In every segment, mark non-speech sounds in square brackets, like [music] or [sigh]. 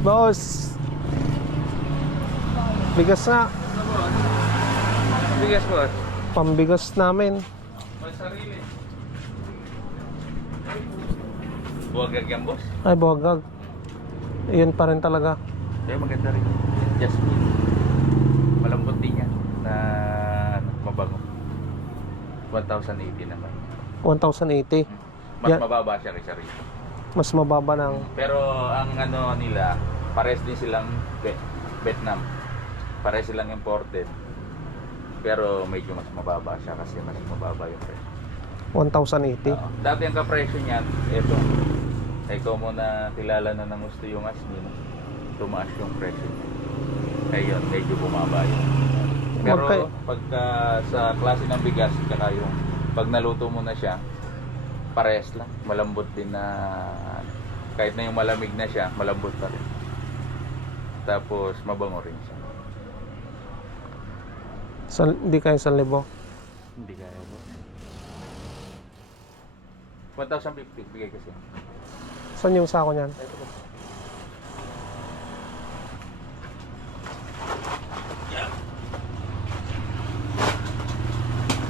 Boss. Bigas na. Bigas mo. Pambigas namin. May sarili. Buwagag yan, boss. Ay, buwagag. Iyon pa rin talaga. Kaya maganda rin. Jasmine. Malambot din yan. Na ano, mabango. 1,080 naman. 1,080. Mas Yan. mababa siya kaysa rito. Mas mababa ng... Pero ang ano nila, pares din silang Vietnam. Pares silang imported. Pero medyo mas mababa siya kasi mas mababa yung presyo. 1,080. Oo. dati ang kapresyo niyan, ito. Ikaw mo na kilala na ng gusto yung asmin, tumaas yung presyo niya. Ayun, medyo bumaba yun. Pero Magkay- pagka sa klase ng bigas, tsaka yung pag naluto mo na siya, pares lang. Malambot din na kahit na yung malamig na siya, malambot pa rin. Tapos mabango rin siya. Sa, hindi kayo sa libo. Hindi kaya mo. 1,050 bigay kasi. Saan yung sako niyan?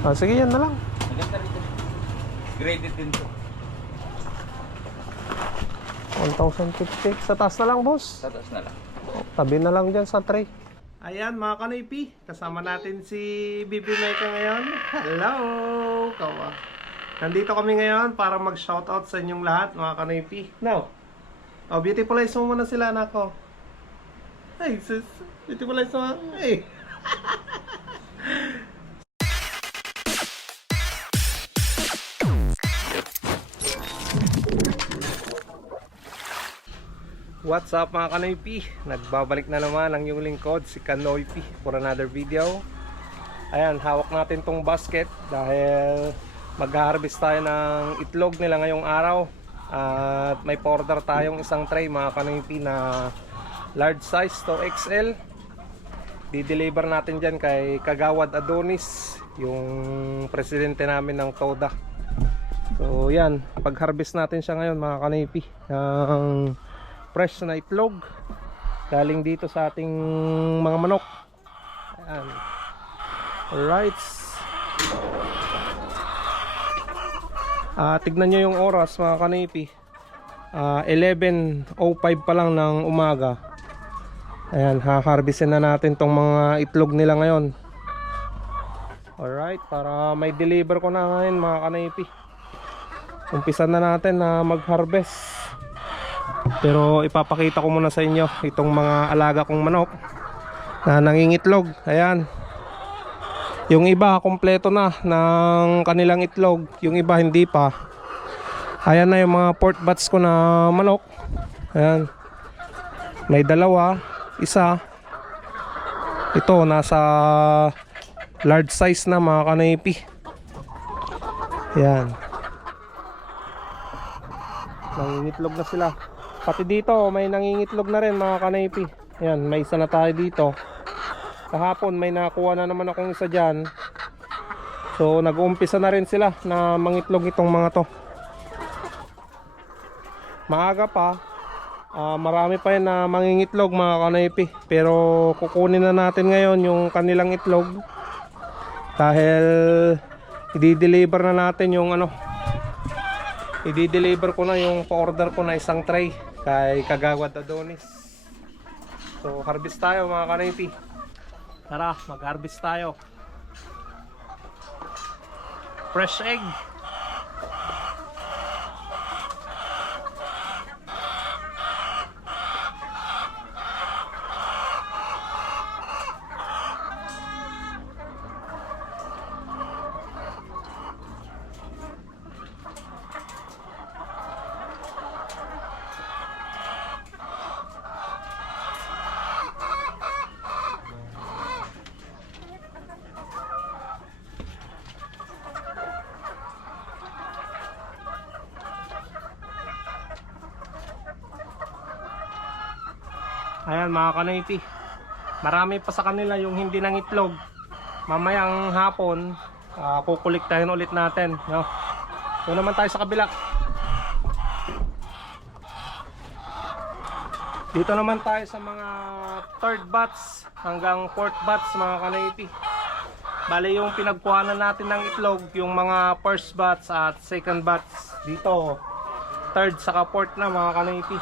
Ah, sige, yan na lang. Maganda rin ito. Graded din to. 1,050. Sa taas na lang, boss. Tatas na lang. Tabi na lang dyan sa tray. Ayan mga kanipi, kasama natin si Bibi Meka ngayon. Hello! Kawa. Nandito kami ngayon para mag-shoutout sa inyong lahat mga kanipi. Now, oh, beautifulize mo muna sila anak ko. Ay, sis, beautifulize mo. Ay. [laughs] What's up mga kanoypi? Nagbabalik na naman ang yung lingkod, si Kanoypi for another video. Ayan, hawak natin tong basket dahil mag-harvest tayo ng itlog nila ngayong araw. At may order tayong isang tray mga kanoypi na large size to XL. Di-deliver natin dyan kay Kagawad Adonis, yung presidente namin ng TODA. So yan, pag-harvest natin siya ngayon mga kanipi ng fresh na itlog galing dito sa ating mga manok. Ayan. Alright. Ah, tignan nyo yung oras mga kanipi. Ah, 11.05 pa lang ng umaga. Ayan, ha-harvestin na natin tong mga itlog nila ngayon. Alright, para may deliver ko na ngayon mga kanipi umpisa na natin na mag-harvest pero ipapakita ko muna sa inyo itong mga alaga kong manok na nangingitlog. Ayan. Yung iba kompleto na ng kanilang itlog. Yung iba hindi pa. Ayan na yung mga port bats ko na manok. Ayan. May dalawa isa. Ito nasa large size na mga kanipi ayan. Nangingitlog na sila pati dito may nangingitlog na rin mga kanaypi. Yan may isa na tayo dito. Kahapon may nakuha na naman akong isa dyan. So nag-uumpisa na rin sila na mangitlog itong mga to. Maaga pa ah, marami pa yun na mangingitlog mga kanaypi. Pero kukunin na natin ngayon yung kanilang itlog. Dahil i-deliver na natin yung ano i-deliver ko na yung pa-order ko na isang tray kay Kagawad Adonis. So, harvest tayo mga kanipi. Tara, mag-harvest tayo. Fresh egg. Ayan mga kanipi. Marami pa sa kanila yung hindi nangitlog. Mamayang hapon, uh, kukuliktahin ulit natin. No? Doon naman tayo sa kabila. Dito naman tayo sa mga third batch hanggang fourth batch mga kanipi. Bali yung pinagkuhanan natin ng itlog, yung mga first batch at second batch dito. Third saka fourth na mga kanipi.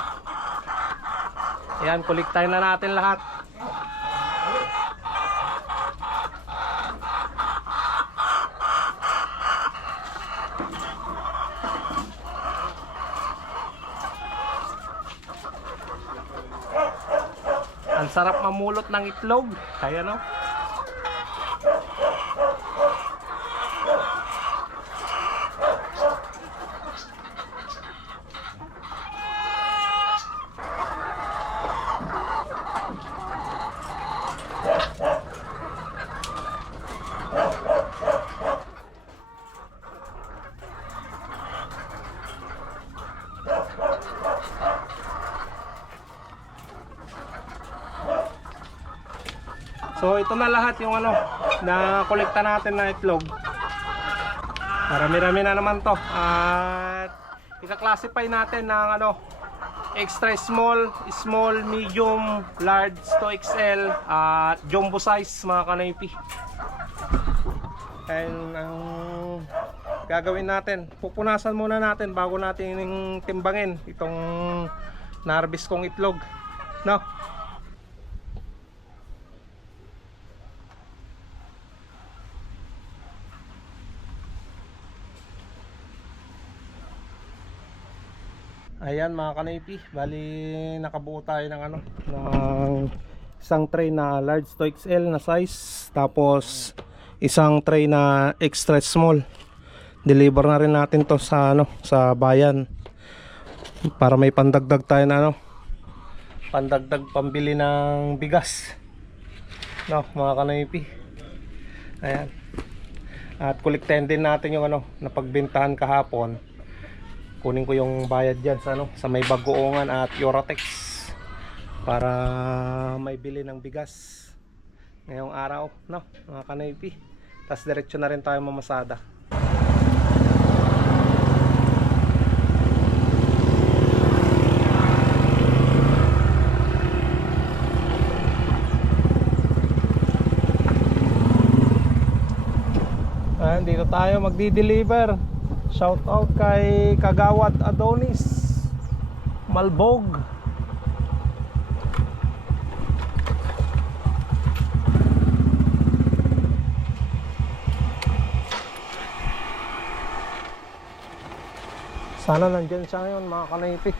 Ayan, kuliktahin na natin lahat. Ang sarap mamulot ng itlog. Kaya no? Ito na lahat yung ano na kolekta natin na itlog. Marami-rami na naman to. At ika-classify natin ng ano extra small, small, medium, large to XL at jumbo size mga kanaypi. And ang gagawin natin, pupunasan muna natin bago natin timbangin itong narbis kong itlog. No? Ayan mga kanaypi, bali nakabuo tayo ng ano, ng isang tray na large to XL na size, tapos isang tray na extra small. Deliver na rin natin to sa ano, sa bayan. Para may pandagdag tayo na ano, pandagdag pambili ng bigas. No, mga kanaypi. Ayan. At kuliktahin din natin yung ano, napagbentahan kahapon kunin ko yung bayad dyan sa, ano, sa may bagoongan at Yoratex para may bili ng bigas ngayong araw no mga kanaypi tas diretso na rin tayo mamasada Ayan, dito tayo magdi-deliver. Shout out kay Kagawad Adonis Malbog. Sana nandyan siya ngayon mga kanaypi.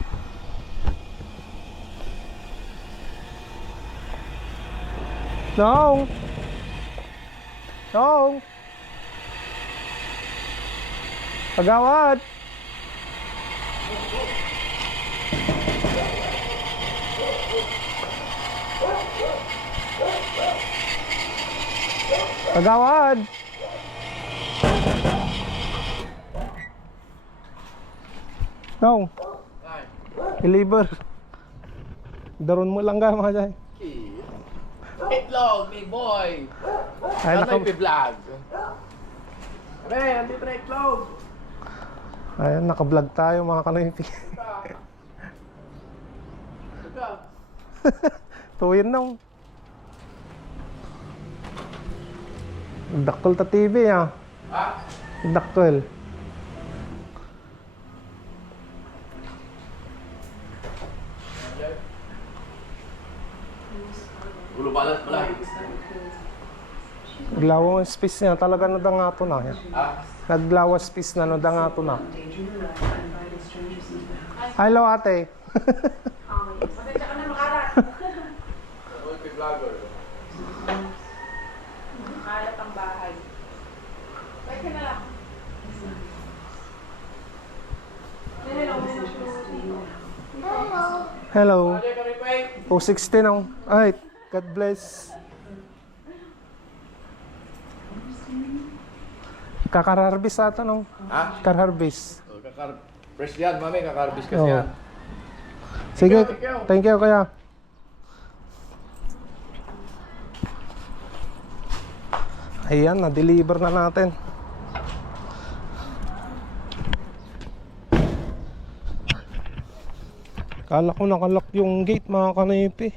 No! No! Pagawad! Pagawad! No. Deliver. Daron mo lang ka mga dyan. Itlog, ni boy. Ay, Ano naka, yung vlog? Pre, andito na itlog. Ayan, naka-vlog tayo mga kanoypi. Ika. [laughs] Tuwin nung. Dakol ta TV ah. Ha? Dakol. Ulo balat pala. Naglawa ang space niya. Talaga nadangato na. Yan. Ha? Naglawa space na nadangato na. Hello ate. Vlogger? Kalat ang bahay. Pwede na. Hello. Ano kami pa eh? O 16 ang. Ay, God bless. Kakararbis ata nung. Ha? Kararbis. Oh, kakar... Fresh yan, mami. Kakarbis kasi Oo. yan. Sige, Thank you. thank you kaya. Ayan, na-deliver na natin. Kala ko nakalock yung gate mga kanaypi.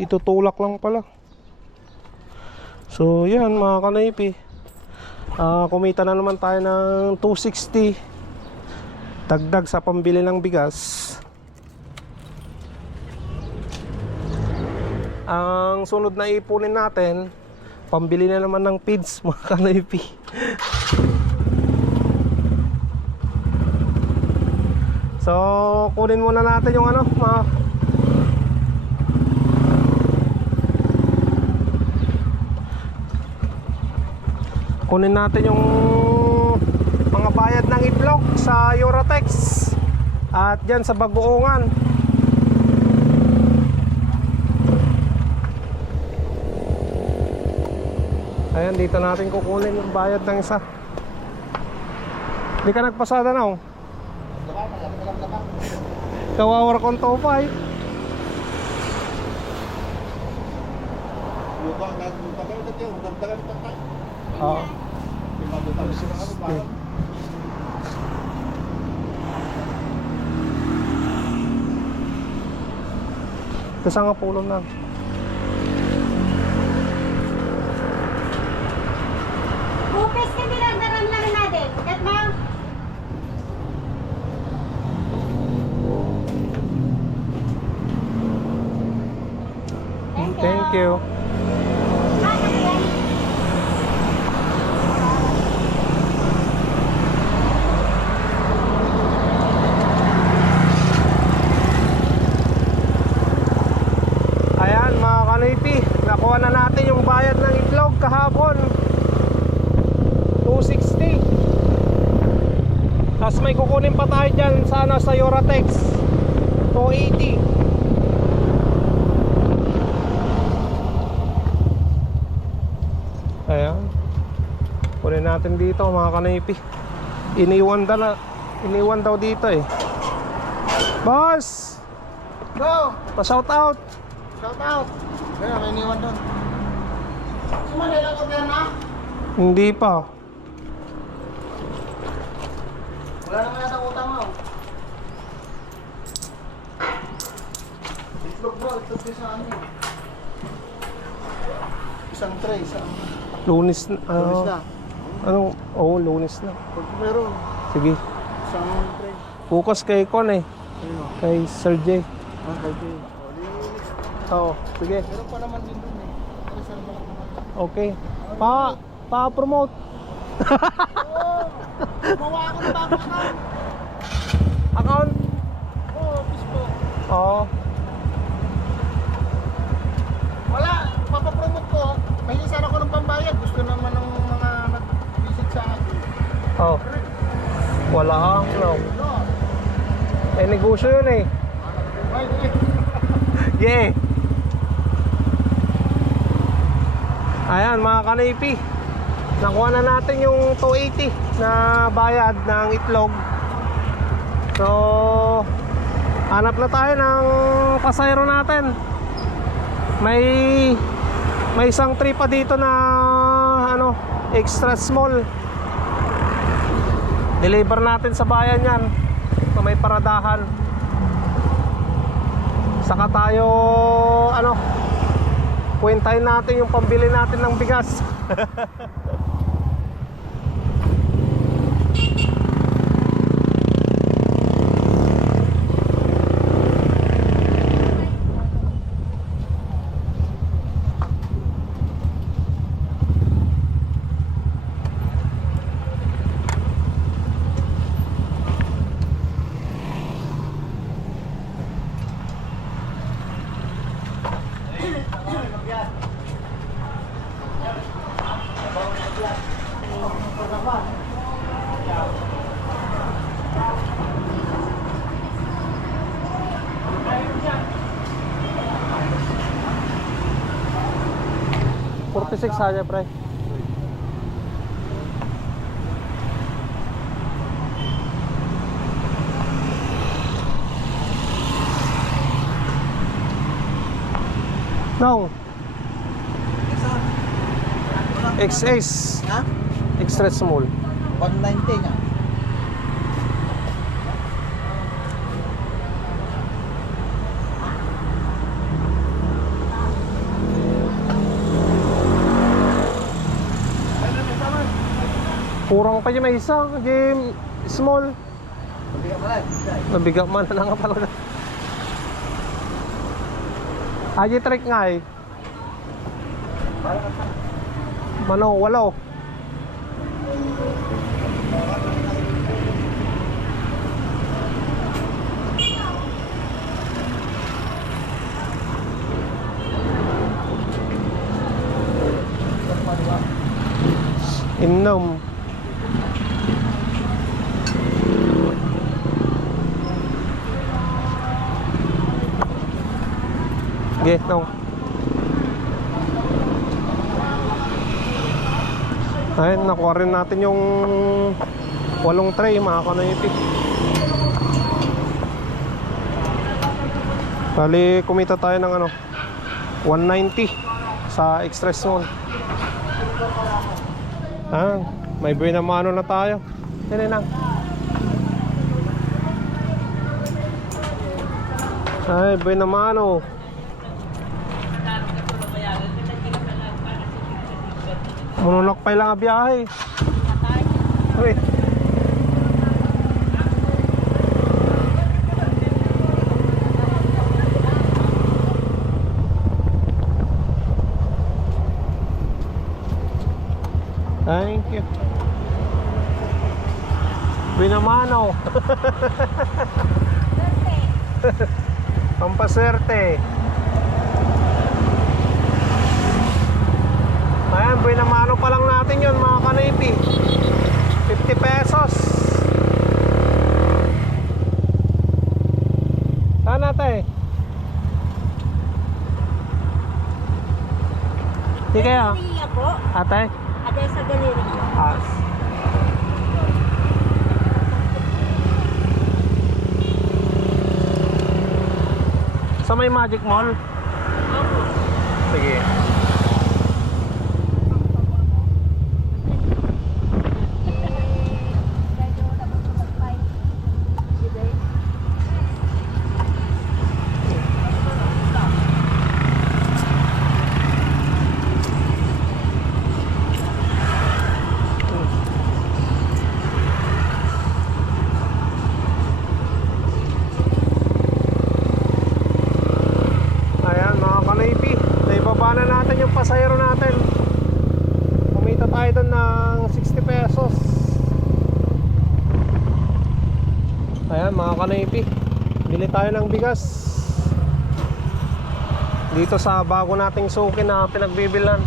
Itutulak lang pala. So yan mga kanaypi. Ah, kumita na naman tayo ng 260. Dagdag sa pambili ng bigas. Ang sunod na ipunin natin, pambili na naman ng feeds [laughs] mga kanaypi. So, kunin muna natin yung ano, mga Kunin natin yung mga bayad ng itlog sa Eurotex at diyan sa Bagoongan. Ayan, dito natin kukunin yung bayad ng isa. Hindi ka nagpasada na oh. Kawawar kong topay. Oo. Kasi nga pulong na. Bukis kami lang daram lang natin. Kat ba? Thank you. Thank you. Ah, ano yan? Ayan mga kanipi, nakuha na natin yung bayad ng itlog kahapon. 260. Tapos may kukunin pa tayo dyan sana sa Eurotex. 280. Ayan. Kunin natin dito mga kanipi. Iniwan daw, na, iniwan daw dito eh. Boss! Go! Pa-shout out! Shout out! Kaya may iniwan doon. Sumanila ko na? Hindi pa. Wala naman yata utang mo. Itlog bro, itlog din sa. Isang tray, isang Lunis na. ah, Lunes na. Anong? Oo, lunis na. Pag meron, Sige. isang tray. Bukas kay Con eh. Ayun o. Kay Sir J. Ah, okay. O, linis. Oo, sige. Meron pa naman din doon eh. Okay. Pa, pa-promote. Gumawa ako ng bagong account. Account? Oo, oh, po. Oo. Wala, papapromote ko. Mahingi sana ako ng Gusto naman ng mga nag-visit sa akin. Oh. Wala ka. No. Eh, negosyo yun eh. Eh. Yeah. Ayan mga kanipi. Nakuha na natin yung 280 na bayad ng itlog. So, hanap na tayo ng pasayro natin. May may isang trip pa dito na extra small. Deliver natin sa bayan yan. Sa may paradahan. Saka tayo ano kwentahin natin yung pambili natin ng bigas. [laughs] Forty-six aja pre. No. XS. Ha? Extra small. 190 niya. Kurang pa dyan may isa. Di small. Nabigat man na nga talaga. Aji trick nga eh. Mano, walo. Inom. Okay, no. Ayun, nakuha rin natin yung walong tray, mga kanoyipik. Bali, kumita tayo ng ano, 190 sa Express Mall. Ah, may buhay na mano na tayo. Yan na. Ay, buhay na mano. Manunokpay lang ang biyahe. Uy. Thank you. Binamano. [laughs] Pampaswerte. Ayan, binamano pa lang natin yun mga kanipi. 50 pesos. Saan natin? Di kaya? Galeria po. Ate? Ate sa galeria. Ah. Sa may Magic Mall? Sige. Ayan mga kanaypi, naibaba na natin yung pasahero natin. Kumita tayo doon ng 60 pesos. Ayan mga kanaypi, bili tayo ng bigas. Dito sa bago nating suki na pinagbibilan.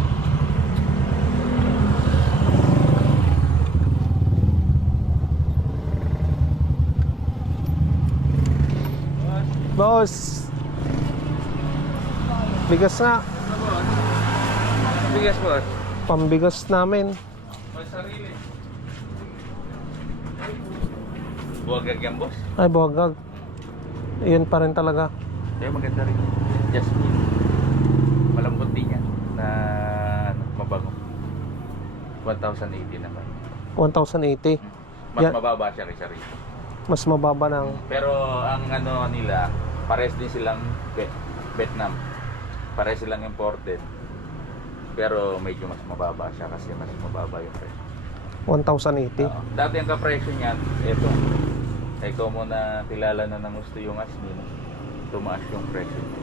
Boss, bigas nga. Bigas mo. Pambigas namin. May sarili. Buwagag yan, boss. Ay, buwagag. Yun pa rin talaga. Kaya maganda rin. Jasmine. Malambot din yan. Na ano, mabango. 1,080 naman. 1,080. Mas Yan. mababa siya kaysa rito. Mas mababa ng... Pero ang ano nila, pares din silang Vietnam. Pares silang imported. Pero medyo mas mababa siya kasi mas mababa yung presyo. 1,080. Oo. Dati ang kapresyo niyan, ito. Ikaw mo na kilala na ng gusto yung asmin, tumaas yung presyo niya.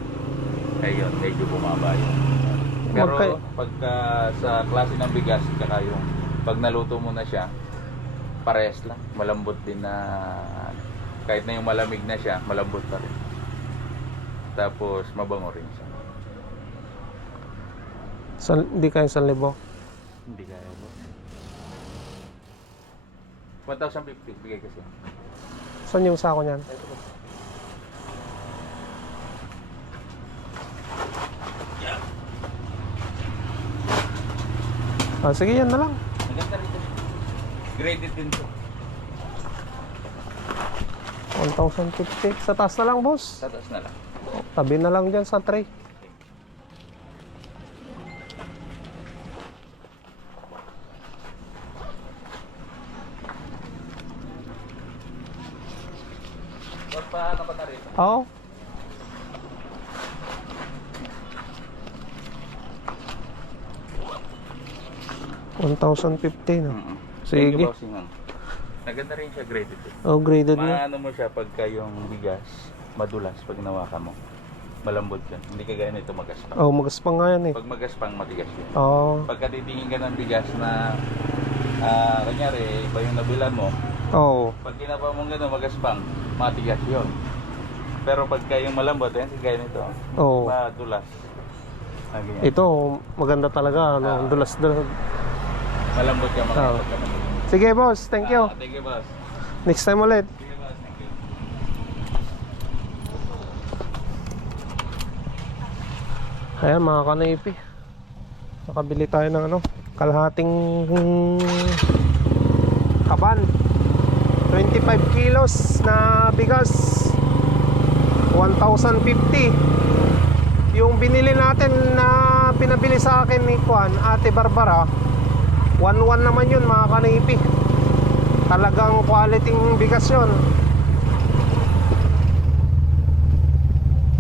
Ayun, medyo bumaba yun. Pero Magka- pagka sa klase ng bigas, tsaka yung pag naluto mo na siya, pares lang. Malambot din na kahit na yung malamig na siya, malambot pa rin. Tapos mabango rin siya. Sa, hindi kayo sa libo. Hindi kaya mo. 1,050 bigay kasi. Saan yung sako niyan? Ah, sige, yan na lang. Maganda rin ito. Graded din to. 1,050. Sa taas na lang, boss. Sa taas na lang. Tabi na lang dyan sa tray. Ba't pa ano ka na rin? Oo. One thousand fifty, no? Thank Sige. you, bossing, ma'am. Maganda rin siya graded. eh. Oh, graded na. Maano mo siya pagka yung bigas, madulas pag nawakan mo. Malambot yan. Hindi kagaya nito magaspang. Oh, magaspang nga yan eh. Pag magaspang, matigas yun. Oh. Pagka titingin ka ng bigas na, ah, kanyari, iba yung nabilan mo, Oh. pag ginapa mong gano'n, magaspang, matigas yun. Pero pagka yung malambot, yan, kagaya nito, Oh. madulas. Ah, ganyan. Ito, maganda talaga. Ano, Ah. dulas dulas. Malambot ka Oh. pagka malambot. Sige, boss. Thank you. Ah, thank you, boss. Next time ulit. Sige, boss. Thank you. Ayan, mga kanaypi. Nakabili tayo ng ano, kalahating kaban. 25 kilos na bigas. 1,050. Yung binili natin na pinabili sa akin ni Juan, Ate Barbara, 1,1 naman yun mga kanaypi. Talagang quality bigas yun.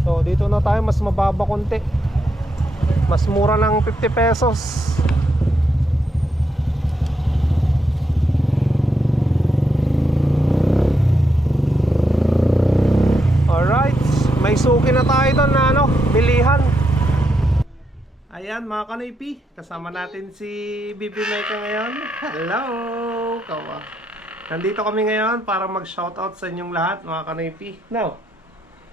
So dito na tayo mas mababa konti. Mas mura ng 50 pesos. Alright, may suki na na ano, bilihan. Ayan mga kanipi, kasama natin si Bibi Meka ngayon. Hello! Kawa. Nandito kami ngayon para mag-shoutout sa inyong lahat mga kanipi. Now,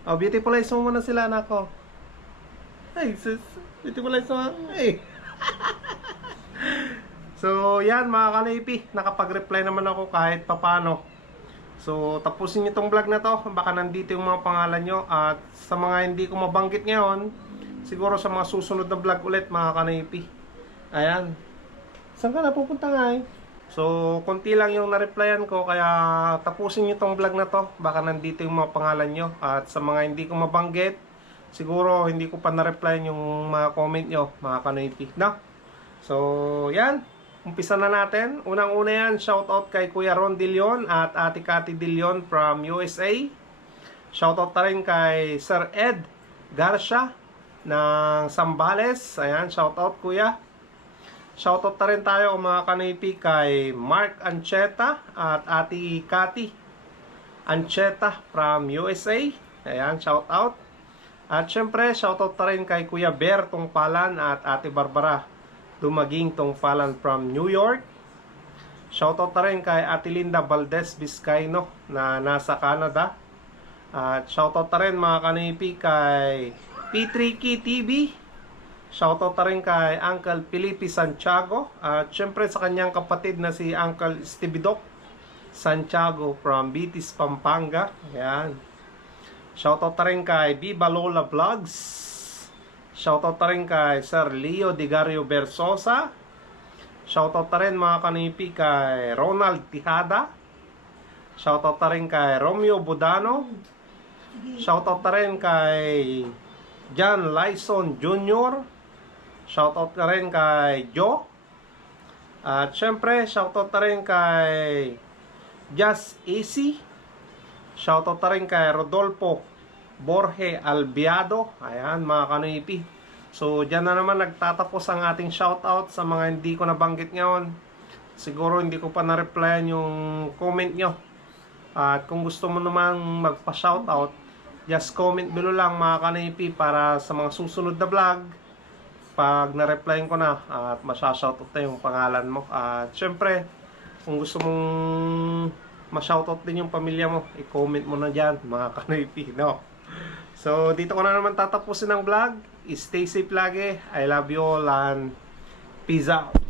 oh, beautifulize mo muna sila anak ko. Ay, sus. Beautifulize mo. Ay. [laughs] so, yan mga kanipi. Nakapag-reply naman ako kahit papano. So, tapusin tong vlog na to. Baka nandito yung mga pangalan nyo. At sa mga hindi ko mabanggit ngayon, siguro sa mga susunod na vlog ulit mga kanipi. Ayan. Saan ka na pupunta nga eh? So, konti lang yung na-replyan ko. Kaya tapusin niyo tong vlog na to. Baka nandito yung mga pangalan nyo. At sa mga hindi ko mabanggit, siguro hindi ko pa na-reply yung mga comment nyo, mga kanipi. No? So, yan. Umpisa na natin. Unang-una yan, shoutout kay Kuya Ron De Leon at Ate Cathy De Leon from USA. Shoutout na rin kay Sir Ed Garcia ng Sambales. Ayan, shoutout Kuya. Shoutout na rin tayo mga kanipi kay Mark Ancheta at Ate Cathy Ancheta from USA. Ayan, shoutout. At syempre, shoutout na rin kay Kuya Bear Tungpalan at Ate Barbara Dumaging Tungpalan from New York. Shoutout na rin kay Ate Linda Valdez Vizcaino na nasa Canada. At shoutout na rin mga kanipi kay P3K TV. Shoutout na rin kay Uncle Felipe Santiago. At syempre sa kanyang kapatid na si Uncle Stevie Santiago from Bitis, Pampanga. Ayan. Shoutout na rin kay Viva Lola Vlogs. Shoutout na rin kay Sir Leo Digario Versosa. Shoutout na rin mga kanipi kay Ronald Tijada. Shoutout na rin kay Romeo Budano. Shoutout na rin kay John Lyson Jr. Shoutout na rin kay Joe. At syempre, shoutout na rin kay Just Easy. Shoutout na rin kay Rodolfo Borge Albiado. Ayan, mga kanipi. So, dyan na naman nagtatapos ang ating shoutout sa mga hindi ko nabanggit ngayon. Siguro hindi ko pa na-replyan yung comment nyo. At kung gusto mo naman magpa-shoutout, just comment below lang mga kanipi para sa mga susunod na vlog. Pag na-replyan ko na at masya-shoutout na yung pangalan mo. At syempre, kung gusto mong ma-shoutout din yung pamilya mo, i-comment mo na dyan mga kanipi, no? So, dito ko na naman tatapusin ang vlog. Stay safe lagi. I love you all and peace out.